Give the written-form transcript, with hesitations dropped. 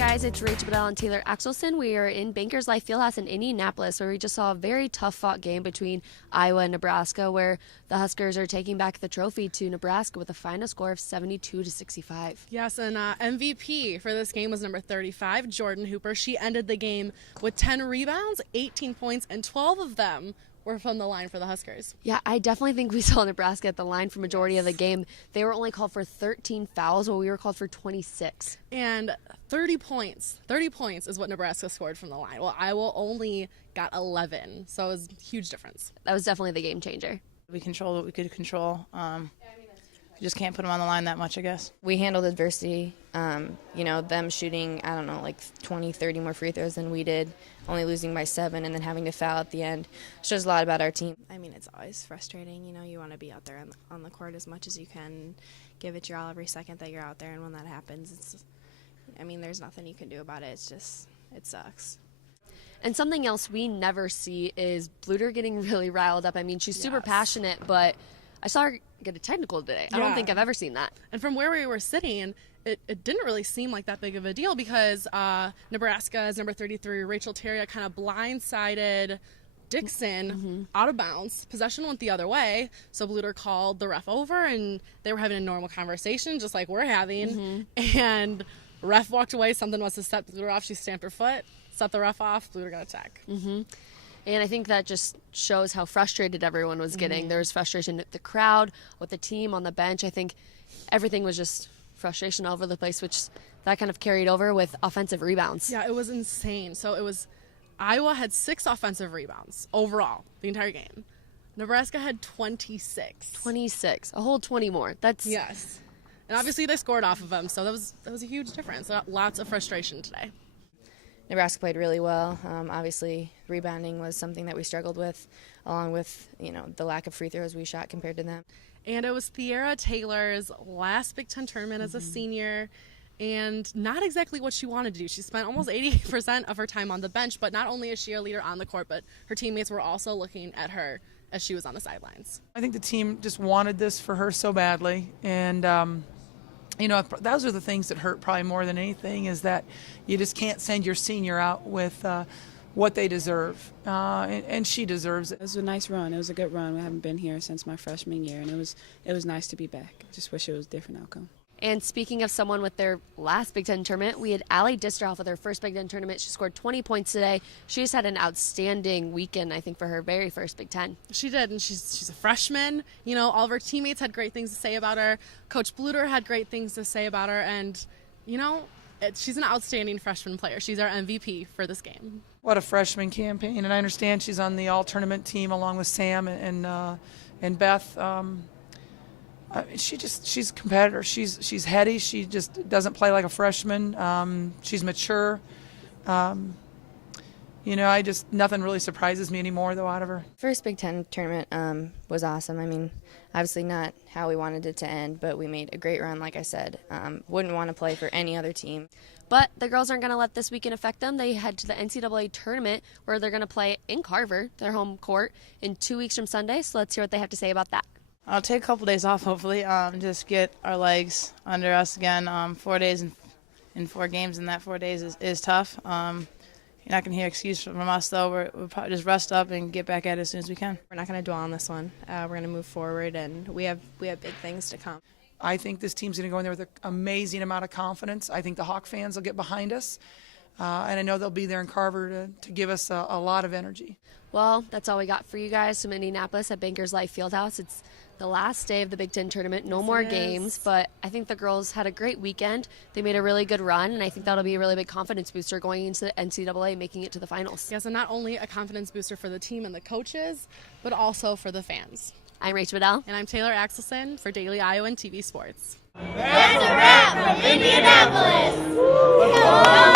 guys, it's Rachael Bedell and Taylor Axelson. We are in Bankers Life Fieldhouse in Indianapolis, where we just saw a very tough-fought game between Iowa and Nebraska, where the Huskers are taking back the trophy to Nebraska with a final score of 72-65. Yes, and MVP for this game was number 35, Jordan Hooper. She ended the game with 10 rebounds, 18 points, and 12 of them were from the line for the Huskers. Yeah, I definitely think we saw Nebraska at the line for majority of the game. They were only called for 13 fouls, while we were called for 26. And 30 points is what Nebraska scored from the line. Well, Iowa only got 11, so it was a huge difference. That was definitely the game changer. We controlled what we could control. You just can't put them on the line that much, I guess. We handled adversity, them shooting, 20, 30 more free throws than we did, only losing by 7 and then having to foul at the end. Shows a lot about our team. I mean, it's always frustrating. You want to be out there on the court as much as you can, give it your all every second that you're out there, and when that happens, there's nothing you can do about it. It sucks. And something else we never see is Bluter getting really riled up. She's super passionate, but I saw her get a technical today. I don't think I've ever seen that. And from where we were sitting, it didn't really seem like that big of a deal because Nebraska's number 33, Rachel Terria, kind of blindsided Dixon out of bounds. Possession went the other way, so Bluter called the ref over, and they were having a normal conversation, just like we're having. And ref walked away. Something must have set Bluter off. She stamped her foot, set the ref off. Bluter got a tech. And I think that just shows how frustrated everyone was getting. There was frustration with the crowd, with the team, on the bench. I think everything was just frustration all over the place, which that kind of carried over with offensive rebounds. Yeah, it was insane. So Iowa had 6 offensive rebounds overall, the entire game. Nebraska had 26. 26, a whole 20 more. Yes. And obviously they scored off of them, so that was a huge difference. Lots of frustration today. Nebraska played really well. Obviously, rebounding was something that we struggled with, along with the lack of free throws we shot compared to them. And it was Thiera Taylor's last Big Ten tournament as a senior, and not exactly what she wanted to do. She spent almost 80% of her time on the bench, but not only is she a leader on the court, but her teammates were also looking at her as she was on the sidelines. I think the team just wanted this for her so badly, and those are the things that hurt probably more than anything, is that you just can't send your senior out with what they deserve, and she deserves it. It was a nice run. It was a good run. We haven't been here since my freshman year, and it was nice to be back. Just wish it was a different outcome. And speaking of someone with their last Big Ten tournament, we had Allie Disterhoff with her first Big Ten tournament. She scored 20 points today. She just had an outstanding weekend, I think, for her very first Big Ten. She did, and she's a freshman. All of her teammates had great things to say about her. Coach Bluter had great things to say about her, and, she's an outstanding freshman player. She's our MVP for this game. What a freshman campaign, and I understand she's on the all-tournament team along with Sam and Beth. She's a competitor. She's heady. She just doesn't play like a freshman. She's mature. Nothing really surprises me anymore though out of her. First Big Ten tournament was awesome. Obviously not how we wanted it to end, but we made a great run, like I said. Wouldn't want to play for any other team. But the girls aren't going to let this weekend affect them. They head to the NCAA tournament, where they're going to play in Carver, their home court, in 2 weeks from Sunday. So let's hear what they have to say about that. I'll take a couple days off, hopefully, just get our legs under us again. 4 days in 4 games in that 4 days is tough. You're not going to hear excuse from us, though. We'll probably just rest up and get back at it as soon as we can. We're not going to dwell on this one. We're going to move forward, and we have big things to come. I think this team's going to go in there with an amazing amount of confidence. I think the Hawk fans will get behind us, and I know they'll be there in Carver to give us a lot of energy. Well, that's all we got for you guys from Indianapolis at Bankers Life Fieldhouse. It's the last day of the Big Ten tournament. No more games, but I think the girls had a great weekend. They made a really good run, and I think that'll be a really big confidence booster going into the NCAA, making it to the finals. Yes, and not only a confidence booster for the team and the coaches, but also for the fans. I'm Rachael Bedell. And I'm Taylor Axelson for Daily Iowa TV Sports. That's a wrap from Indianapolis.